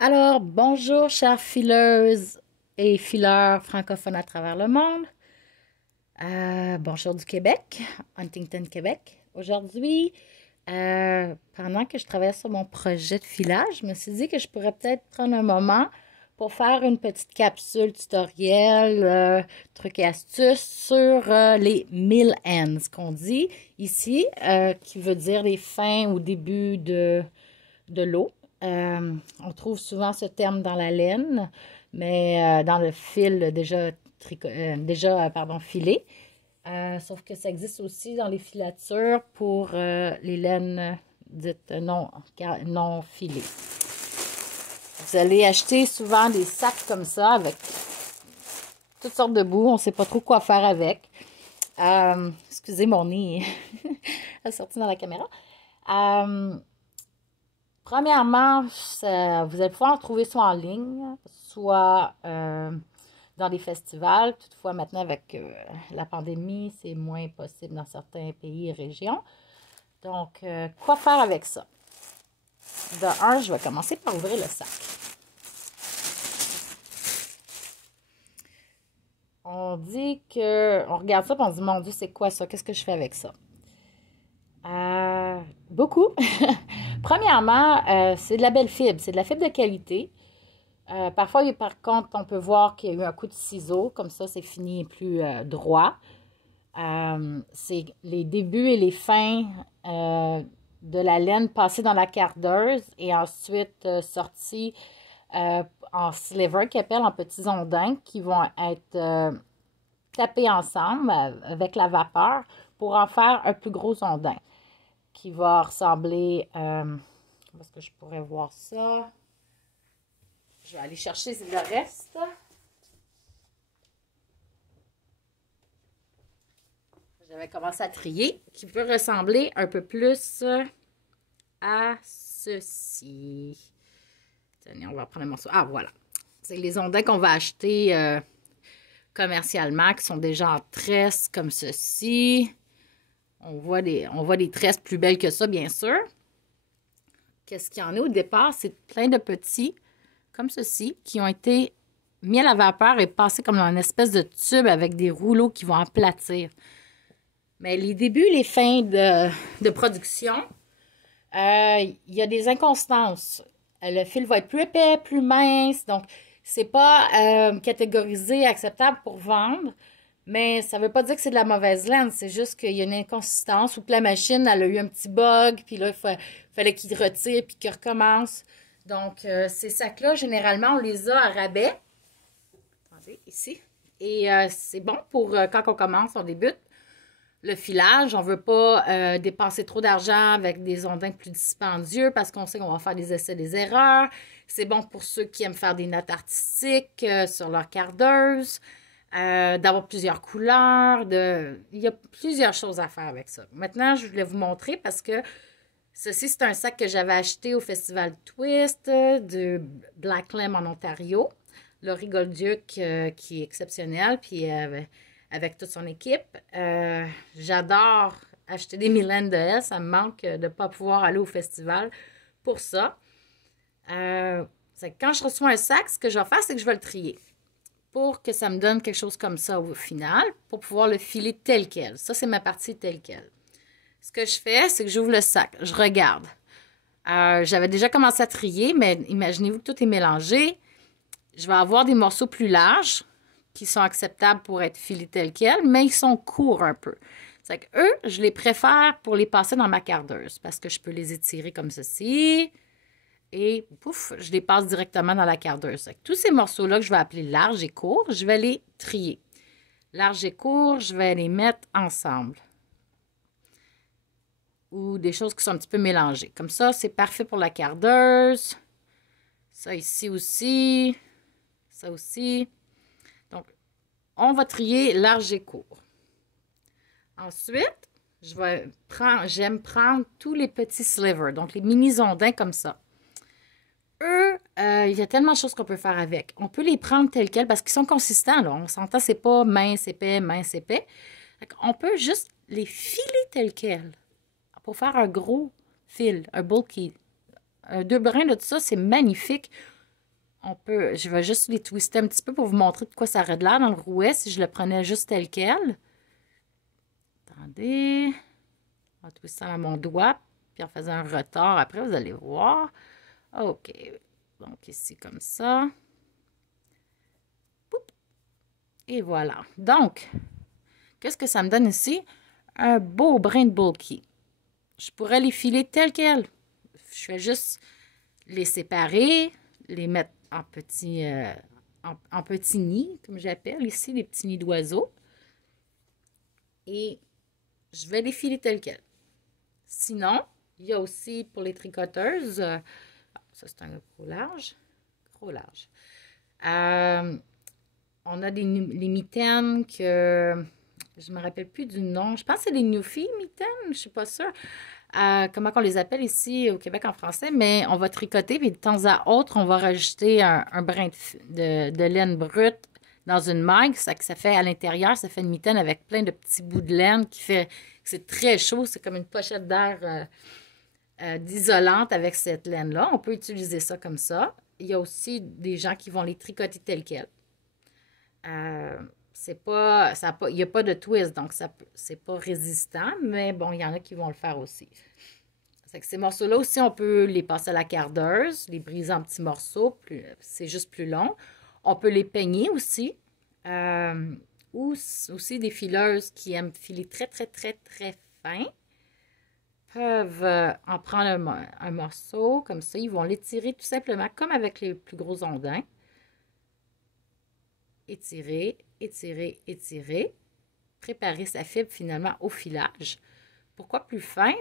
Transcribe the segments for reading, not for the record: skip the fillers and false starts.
Alors, bonjour, chères fileuses et fileurs francophones à travers le monde. Bonjour du Québec, Huntington, Québec. Aujourd'hui, pendant que je travaillais sur mon projet de filage, je me suis dit que je pourrais peut-être prendre un moment pour faire une petite capsule tutoriel, trucs et astuces sur les mill ends qu'on dit ici, qui veut dire les fins ou début de l'eau. On trouve souvent ce terme dans la laine, mais dans le fil déjà filé. Sauf que ça existe aussi dans les filatures pour les laines dites non filées. Vous allez acheter souvent des sacs comme ça avec toutes sortes de bouts. On ne sait pas trop quoi faire avec. Excusez mon nez a sorti dans la caméra. Premièrement, vous allez pouvoir en trouver soit en ligne, soit dans des festivals. Toutefois, maintenant, avec la pandémie, c'est moins possible dans certains pays et régions. Donc, quoi faire avec ça? De un, je vais commencer par ouvrir le sac. On dit que... On regarde ça et on dit, mon Dieu, c'est quoi ça? Qu'est-ce que je fais avec ça? Beaucoup. Premièrement, c'est de la belle fibre. C'est de la fibre de qualité. Parfois, par contre, on peut voir qu'il y a eu un coup de ciseau. Comme ça, c'est fini et plus droit. C'est les débuts et les fins de la laine passée dans la cardeuse et ensuite sortis en sliver, qu'ils appellent en petits ondins, qui vont être tapés ensemble avec la vapeur pour en faire un plus gros ondin qui va ressembler... où est-ce que je pourrais voir ça? Je vais aller chercher le reste. J'avais commencé à trier, qui peut ressembler un peu plus à ceci. Tenez, on va prendre un morceau. Ah, voilà. C'est les ondins qu'on va acheter commercialement, qui sont déjà en tresse comme ceci. On voit des tresses plus belles que ça, bien sûr. Qu'est-ce qu'il y en a au départ? C'est plein de petits, comme ceci, qui ont été mis à la vapeur et passés comme dans une espèce de tube avec des rouleaux qui vont aplatir. Mais les débuts, les fins de production, il y a des inconstances. Le fil va être plus épais, plus mince, donc c'est pas catégorisé, acceptable pour vendre, mais ça veut pas dire que c'est de la mauvaise laine, c'est juste qu'il y a une inconsistance ou que la machine, elle a eu un petit bug, puis là, fallait qu'il retire, puis qu'il recommence. Donc, ces sacs-là, généralement, on les a à rabais. Attendez, ici. Et c'est bon pour quand on commence, on débute. Le filage, on ne veut pas dépenser trop d'argent avec des ondins plus dispendieux parce qu'on sait qu'on va faire des essais, des erreurs. C'est bon pour ceux qui aiment faire des notes artistiques sur leur cardeuse, d'avoir plusieurs couleurs. Il y a plusieurs choses à faire avec ça. Maintenant, je voulais vous montrer parce que ceci, c'est un sac que j'avais acheté au Festival Twist de Black Lamb en Ontario. Laurie Golduc, qui est exceptionnelle, puis avec toute son équipe. J'adore acheter des Mylène de elle. Ça me manque de ne pas pouvoir aller au festival pour ça. Quand je reçois un sac, ce que je vais faire, c'est que je vais le trier pour que ça me donne quelque chose comme ça au final, pour pouvoir le filer tel quel. Ça, c'est ma partie telle quelle. Ce que je fais, c'est que j'ouvre le sac. Je regarde. J'avais déjà commencé à trier, mais imaginez-vous que tout est mélangé. Je vais avoir des morceaux plus larges qui sont acceptables pour être filés tels quels, mais ils sont courts un peu. C'est que eux, je les préfère pour les passer dans ma cardeuse parce que je peux les étirer comme ceci et pouf, je les passe directement dans la cardeuse. Tous ces morceaux-là que je vais appeler larges et courts, je vais les trier. Larges et courts, je vais les mettre ensemble. Ou des choses qui sont un petit peu mélangées. Comme ça, c'est parfait pour la cardeuse. Ça ici aussi. Ça aussi. Donc, on va trier large et court. Ensuite, j'aime prendre tous les petits slivers, donc les mini ondins comme ça. Eux, il y a tellement de choses qu'on peut faire avec. On peut les prendre tels quels parce qu'ils sont consistants. Là. On s'entend, c'est pas mince, épais, mince, épais. On peut juste les filer tels quels pour faire un gros fil, un bulky. Deux brins de tout ça, c'est magnifique. je vais juste les twister un petit peu pour vous montrer de quoi ça aurait de l'air dans le rouet si je le prenais juste tel quel. Attendez. En twistant à mon doigt, puis en faisant un retard. Après, vous allez voir. OK. Donc, ici, comme ça. Poup. Et voilà. Donc, qu'est-ce que ça me donne ici? Un beau brin de bulky. Je pourrais les filer tels quels. Je vais juste les séparer, les mettre en petits, en petits nids, comme j'appelle ici, les petits nids d'oiseaux. Et je vais les filer tels quels. Sinon, il y a aussi pour les tricoteuses, ça c'est un gros large, gros large. On a les mitaines que je ne me rappelle plus du nom. Je pense que c'est les Newfie mitaines, je ne suis pas sûre. Comment on les appelle ici au Québec en français, mais on va tricoter, puis de temps à autre, on va rajouter un brin de laine brute dans une maille. Ça fait à l'intérieur, ça fait une mitaine avec plein de petits bouts de laine qui fait que c'est très chaud. C'est comme une pochette d'air d'isolante avec cette laine-là. On peut utiliser ça comme ça. Il y a aussi des gens qui vont les tricoter tels quels. Il n'y a pas de twist, donc c'est pas résistant, mais bon, il y en a qui vont le faire aussi. C'est que ces morceaux-là aussi, on peut les passer à la cardeuse, les briser en petits morceaux, c'est juste plus long. On peut les peigner aussi, ou aussi des fileuses qui aiment filer très, très, très, très fin, peuvent en prendre un morceau, comme ça, ils vont l'étirer tout simplement, comme avec les plus gros ondins. Étirer, étirer, étirer, préparer sa fibre finalement au filage. Pourquoi plus fin?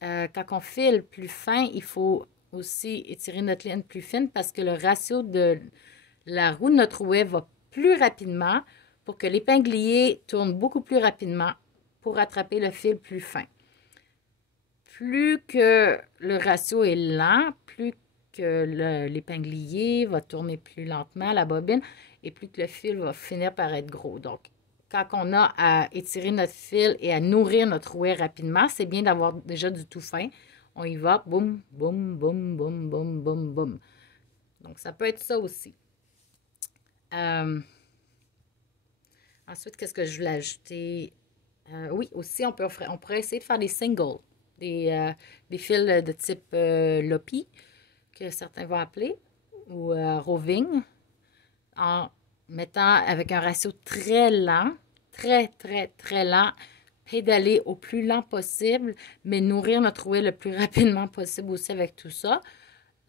Quand on file plus fin, il faut aussi étirer notre laine plus fine parce que le ratio de la roue de notre rouet va plus rapidement pour que l'épinglier tourne beaucoup plus rapidement pour attraper le fil plus fin. Plus que le ratio est lent, plus que l'épinglier va tourner plus lentement, la bobine, et plus que le fil va finir par être gros. Donc, quand on a à étirer notre fil et à nourrir notre rouet rapidement, c'est bien d'avoir déjà du tout fin. On y va, boum, boum, boum, boum, boum, boum, boum. Donc, ça peut être ça aussi. Ensuite, qu'est-ce que je voulais ajouter? Oui, aussi, on pourrait essayer de faire des singles, des fils de type Lopi, que certains vont appeler, ou roving, en mettant avec un ratio très lent, très, très, très lent, pédaler au plus lent possible, mais nourrir notre rouet le plus rapidement possible aussi avec tout ça.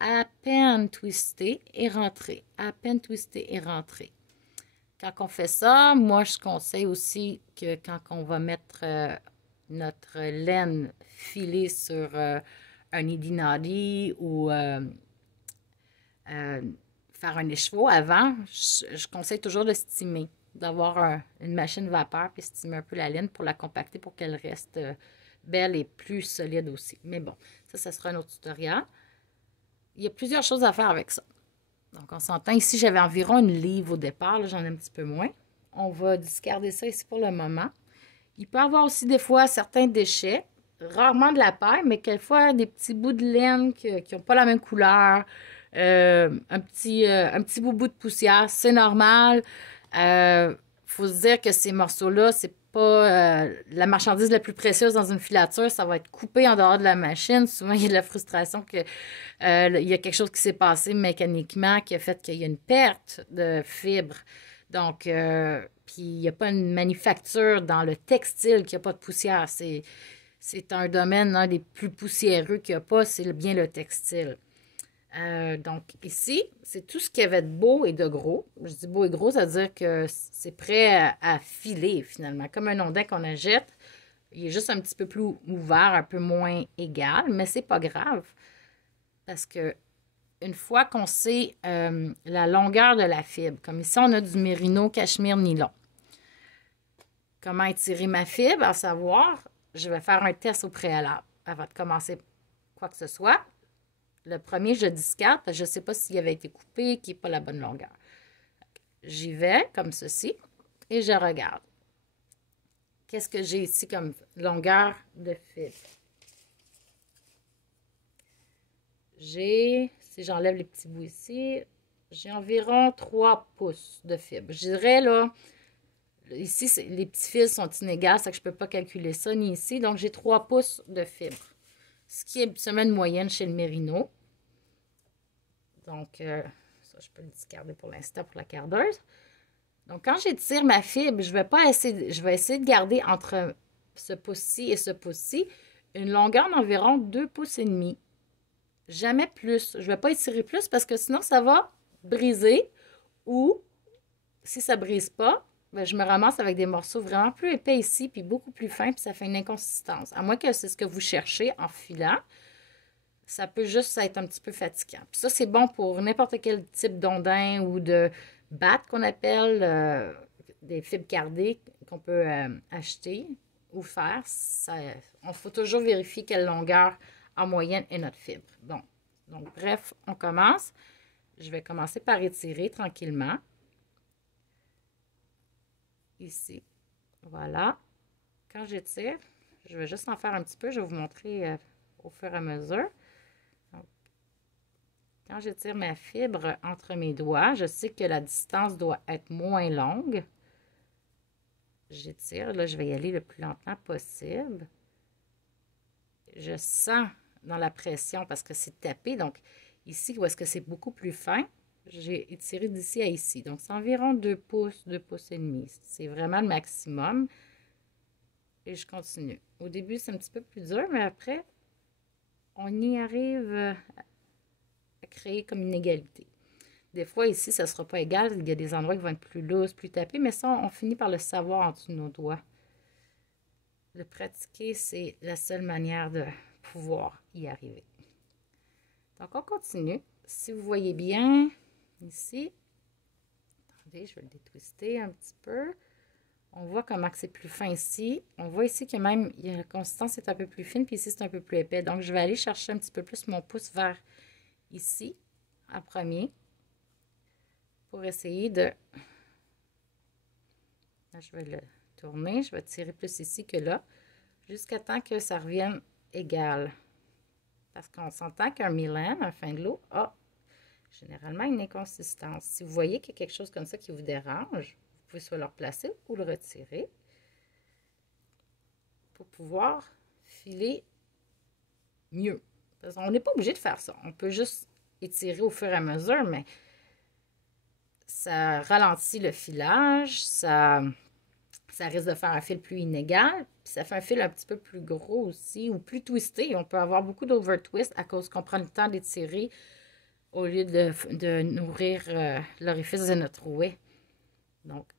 À peine twister et rentrer. À peine twister et rentrer. Quand on fait ça, moi, je conseille aussi que quand on va mettre notre laine filée sur un niddy-noddy ou faire un écheveau avant, je conseille toujours de steamer, d'avoir une machine vapeur puis steamer un peu la laine pour la compacter pour qu'elle reste belle et plus solide aussi. Mais bon, ça sera un autre tutoriel. Il y a plusieurs choses à faire avec ça. Donc, on s'entend. Ici, j'avais environ une livre au départ. Là, j'en ai un petit peu moins. On va discarder ça ici pour le moment. Il peut y avoir aussi des fois certains déchets, rarement de la paille, mais quelquefois des petits bouts de laine qui n'ont pas la même couleur. Un petit bout de poussière, c'est normal. Faut se dire que ces morceaux-là, c'est pas la marchandise la plus précieuse dans une filature. Ça va être coupé en dehors de la machine. Souvent, il y a de la frustration que il y a quelque chose qui s'est passé mécaniquement qui a fait qu'il y a une perte de fibres. Donc, puis il n'y a pas une manufacture dans le textile qui n'a pas de poussière. C'est un domaine, un des plus poussiéreux qu'il n'y a pas, c'est bien le textile. Donc, ici, c'est tout ce qu'il y avait de beau et de gros. Je dis beau et gros, ça veut dire que c'est prêt à filer, finalement. Comme un ondin qu'on achète, il est juste un petit peu plus ouvert, un peu moins égal, mais c'est pas grave. Parce que une fois qu'on sait la longueur de la fibre, comme ici, on a du mérino, cachemire, nylon. Comment étirer ma fibre? À savoir, je vais faire un test au préalable avant de commencer quoi que ce soit. Le premier, je discarte parce que je ne sais pas s'il avait été coupé, qui n'est pas la bonne longueur. J'y vais comme ceci et je regarde. Qu'est-ce que j'ai ici comme longueur de fibre? Si j'enlève les petits bouts ici, j'ai environ 3 pouces de fibre. Je dirais, là, ici, les petits fils sont inégaux, ça que je ne peux pas calculer ça, ni ici. Donc, j'ai 3 pouces de fibre. Ce qui est semaine moyenne chez le Mérino. Donc, ça, je peux le discarder pour l'instant pour la cardeuse. Donc, quand j'étire ma fibre, je vais essayer de garder entre ce pouce-ci et ce pouce-ci une longueur d'environ 2 pouces et demi. Jamais plus. Je ne vais pas étirer plus parce que sinon, ça va briser ou si ça ne brise pas, ben, je me ramasse avec des morceaux vraiment plus épais ici puis beaucoup plus fins puis ça fait une inconsistance. À moins que c'est ce que vous cherchez en filant, ça peut juste être un petit peu fatigant. Puis ça, c'est bon pour n'importe quel type d'ondin ou de batte qu'on appelle, des fibres cardées qu'on peut acheter ou faire. On faut toujours vérifier quelle longueur en moyenne est notre fibre. Bon, donc bref, on commence. Je vais commencer par étirer tranquillement. Ici, voilà. Quand j'étire, je vais juste en faire un petit peu. Je vais vous montrer au fur et à mesure. Quand j'étire ma fibre entre mes doigts, je sais que la distance doit être moins longue. J'étire, là, je vais y aller le plus lentement possible. Je sens dans la pression parce que c'est tapé. Donc, ici, où est-ce que c'est beaucoup plus fin, j'ai étiré d'ici à ici. Donc, c'est environ 2 pouces, 2 pouces et demi. C'est vraiment le maximum. Et je continue. Au début, c'est un petit peu plus dur, mais après, on y arrive à créer comme une égalité. Des fois, ici, ça ne sera pas égal. Il y a des endroits qui vont être plus lourds, plus tapés, mais ça, on finit par le savoir en dessous de nos doigts. Le pratiquer, c'est la seule manière de pouvoir y arriver. Donc, on continue. Si vous voyez bien, ici, attendez, je vais le détwister un petit peu. On voit comment c'est plus fin ici. On voit ici que même la consistance est un peu plus fine, puis ici, c'est un peu plus épais. Donc, je vais aller chercher un petit peu plus mon pouce vers ici, en premier, pour essayer de... Là, je vais le tourner. Je vais tirer plus ici que là, jusqu'à temps que ça revienne égal. Parce qu'on s'entend qu'un Milan, un fin de l'eau, a généralement une inconsistance. Si vous voyez qu'il y a quelque chose comme ça qui vous dérange, vous pouvez soit le replacer ou le retirer pour pouvoir filer mieux. Parce qu'on n'est pas obligé de faire ça. On peut juste étirer au fur et à mesure, mais ça ralentit le filage, ça risque de faire un fil plus inégal, puis ça fait un fil un petit peu plus gros aussi, ou plus twisté. On peut avoir beaucoup d'over-twist à cause qu'on prend le temps d'étirer au lieu de nourrir l'orifice de notre rouet. Donc,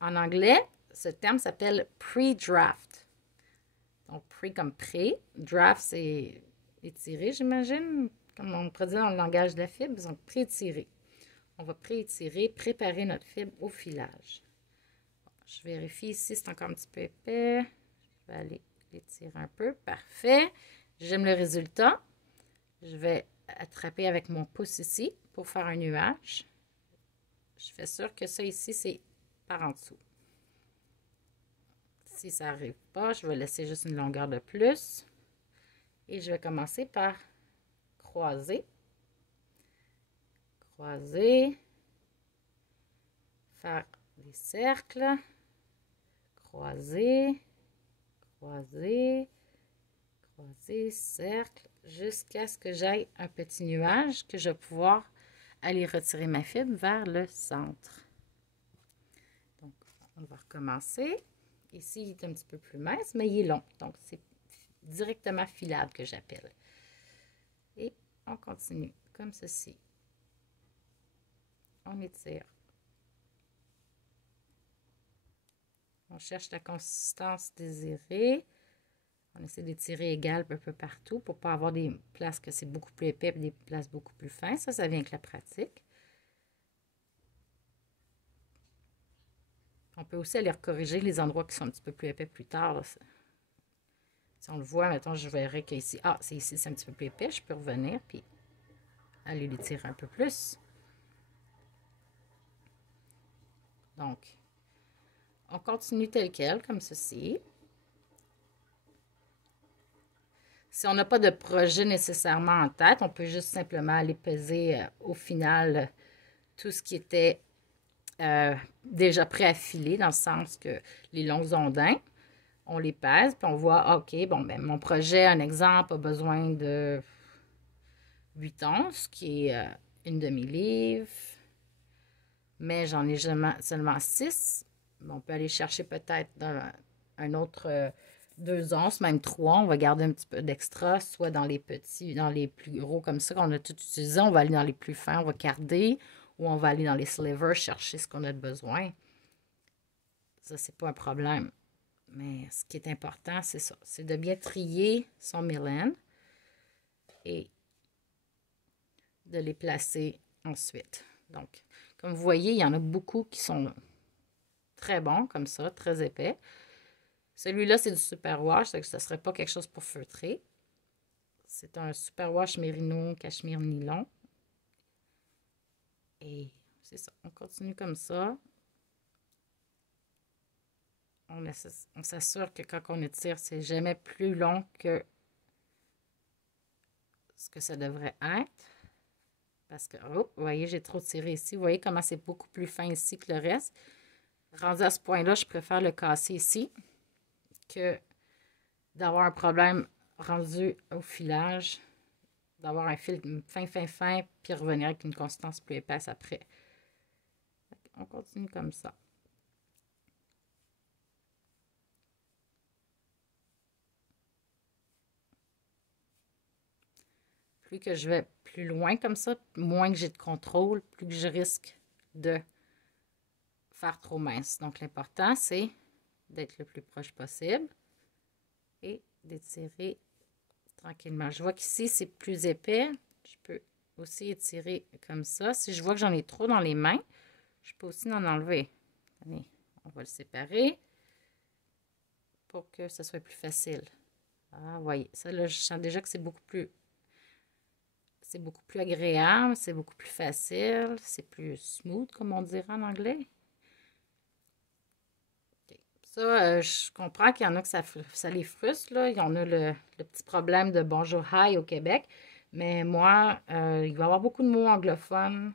en anglais, ce terme s'appelle pre-draft. Donc, pre comme pré, draft, c'est étirer, j'imagine, comme on pourrait dire dans le langage de la fibre. Donc, pré-étirer. On va pré-étirer, préparer notre fibre au filage. Je vérifie ici, c'est encore un petit peu épais. Je vais aller l'étirer un peu. Parfait. J'aime le résultat. Je vais attraper avec mon pouce ici pour faire un nuage. Je fais sûr que ça ici, c'est par en dessous. Si ça n'arrive pas, je vais laisser juste une longueur de plus. Et je vais commencer par croiser. Croiser. Faire des cercles. Croiser. Croiser. Croiser, cercle, jusqu'à ce que j'aille un petit nuage que je vais pouvoir aller retirer ma fibre vers le centre. Donc, on va recommencer. Ici, il est un petit peu plus mince, mais il est long. Donc, c'est directement filable que j'appelle. Et on continue comme ceci. On étire. On cherche la consistance désirée. On essaie d'étirer égal un peu partout pour ne pas avoir des places que c'est beaucoup plus épais et des places beaucoup plus fins. Ça vient avec la pratique. On peut aussi aller corriger les endroits qui sont un petit peu plus épais plus tard. Là. Si on le voit, maintenant je verrai qu'ici, c'est ici, c'est un petit peu plus épais. Je peux revenir puis aller l'étirer un peu plus. Donc, on continue tel quel, comme ceci. Si on n'a pas de projet nécessairement en tête, on peut juste simplement aller peser au final tout ce qui était déjà prêt à filer, dans le sens que les longs ondins, on les pèse, puis on voit, OK, bon, ben mon projet, un exemple, a besoin de 8 onces, qui est une demi-livre, mais j'en ai seulement 6. On peut aller chercher peut-être un autre 2 onces, même 3. On va garder un petit peu d'extra, soit dans les petits, dans les plus gros comme ça, qu'on a tout utilisé. On va aller dans les plus fins, on va garder, ou on va aller dans les slivers chercher ce qu'on a de besoin. Ça, c'est pas un problème. Mais ce qui est important, c'est ça. C'est de bien trier son millen et de les placer ensuite. Donc, comme vous voyez, il y en a beaucoup qui sont très bons, comme ça, très épais. Celui-là, c'est du superwash, ça ne serait pas quelque chose pour feutrer. C'est un superwash mérino cachemire nylon. Et c'est ça, on continue comme ça. On s'assure que quand on étire, c'est jamais plus long que ce que ça devrait être. Parce que, oh, vous voyez, j'ai trop tiré ici. Vous voyez comment c'est beaucoup plus fin ici que le reste. Rendu à ce point-là, je préfère le casser ici que d'avoir un problème rendu au filage, d'avoir un fil fin, puis revenir avec une constance plus épaisse après. On continue comme ça. Plus que je vais plus loin comme ça, moins que j'ai de contrôle, plus que je risque de faire trop mince. Donc, l'important, c'est d'être le plus proche possible et d'étirer tranquillement. Je vois qu'ici, c'est plus épais. Je peux aussi étirer comme ça. Si je vois que j'en ai trop dans les mains, je peux aussi en enlever. Allez, on va le séparer pour que ce soit plus facile. Ah, vous voyez, ça là, je sens déjà que c'est beaucoup plus agréable, c'est beaucoup plus facile, c'est plus smooth, comme on dirait en anglais. Okay. Ça, je comprends qu'il y en a que ça les frustre, là. Il y en a le petit problème de bonjour, hi au Québec. Mais moi, il va y avoir beaucoup de mots anglophones.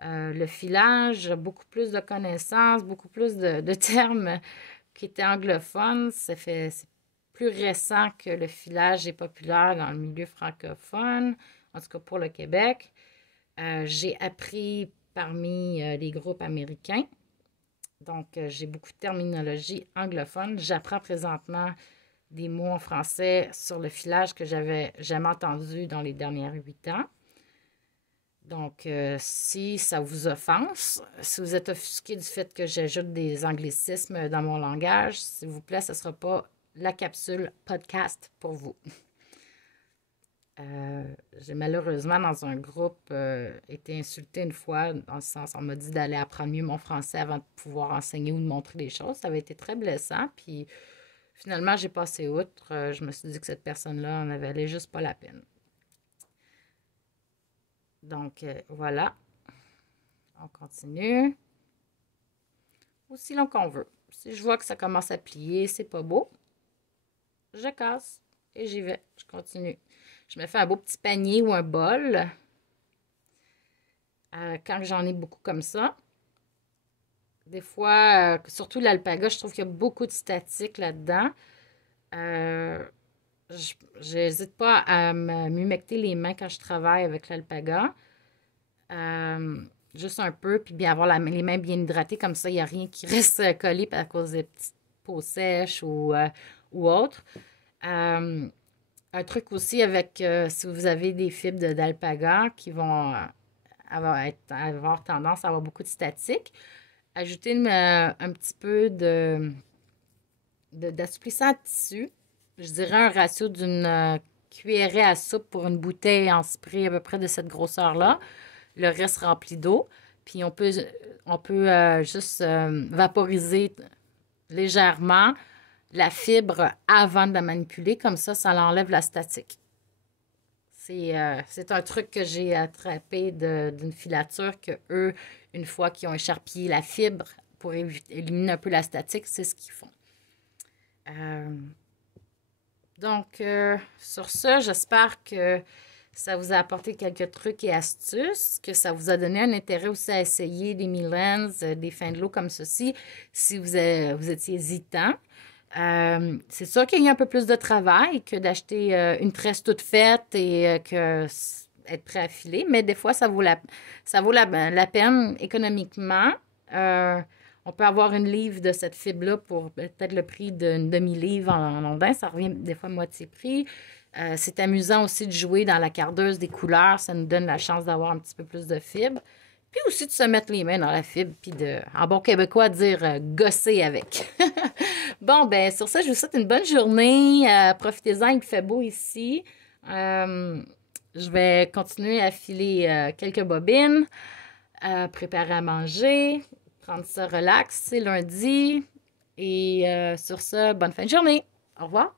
Le filage, beaucoup plus de connaissances, beaucoup plus de termes qui étaient anglophones. C'est plus récent que le filage est populaire dans le milieu francophone, en tout cas pour le Québec. J'ai appris parmi les groupes américains. Donc, j'ai beaucoup de terminologie anglophone. J'apprends présentement des mots en français sur le filage que j'avais jamais entendu dans les dernières 8 ans. Donc, si ça vous offense, si vous êtes offusqué du fait que j'ajoute des anglicismes dans mon langage, s'il vous plaît, ce ne sera pas la capsule podcast pour vous. J'ai malheureusement, dans un groupe, été insultée une fois, dans le sens, on m'a dit d'aller apprendre mieux mon français avant de pouvoir enseigner ou de montrer des choses. Ça avait été très blessant, puis finalement, j'ai passé outre. Je me suis dit que cette personne-là en valait juste pas la peine. Donc, voilà. On continue. Aussi long qu'on veut. Si je vois que ça commence à plier, c'est pas beau, je casse et j'y vais. Je continue. Je me fais un beau petit panier ou un bol. Quand j'en ai beaucoup comme ça. Des fois, surtout l'alpaga, je trouve qu'il y a beaucoup de statique là-dedans. J'hésite pas à m'humecter les mains quand je travaille avec l'alpaga. Juste un peu, puis bien avoir les mains bien hydratées, comme ça, il n'y a rien qui reste collé à cause des petites peaux sèches ou autre. Un truc aussi avec, si vous avez des fibres d'alpaga qui vont avoir tendance à avoir beaucoup de statique, ajoutez un petit peu d'assouplissant de tissu. Je dirais un ratio d'une cuillerée à soupe pour une bouteille en spray à peu près de cette grosseur-là. Le reste rempli d'eau. Puis on peut juste vaporiser légèrement la fibre avant de la manipuler. Comme ça l'enlève la statique. C'est un truc que j'ai attrapé d'une filature que eux, une fois qu'ils ont écharpillé la fibre pour éliminer un peu la statique, c'est ce qu'ils font. Donc, sur ce, j'espère que ça vous a apporté quelques trucs et astuces, que ça vous a donné un intérêt aussi à essayer des Milans, des fins de l'eau comme ceci, si vous étiez hésitant. C'est sûr qu'il y a un peu plus de travail que d'acheter une tresse toute faite et être prêt à filer, mais des fois, ça vaut la peine économiquement. On peut avoir une livre de cette fibre-là pour peut-être le prix d'une demi-livre en ondin. Ça revient des fois à moitié prix. C'est amusant aussi de jouer dans la cardeuse des couleurs. Ça nous donne la chance d'avoir un petit peu plus de fibres. Puis aussi de se mettre les mains dans la fibre, puis en bon québécois, dire gosser avec. Bon, ben sur ça, je vous souhaite une bonne journée. Profitez-en, il fait beau ici. Je vais continuer à filer quelques bobines, préparer à manger, prendre ça relax. C'est lundi. Et sur ça, bonne fin de journée. Au revoir.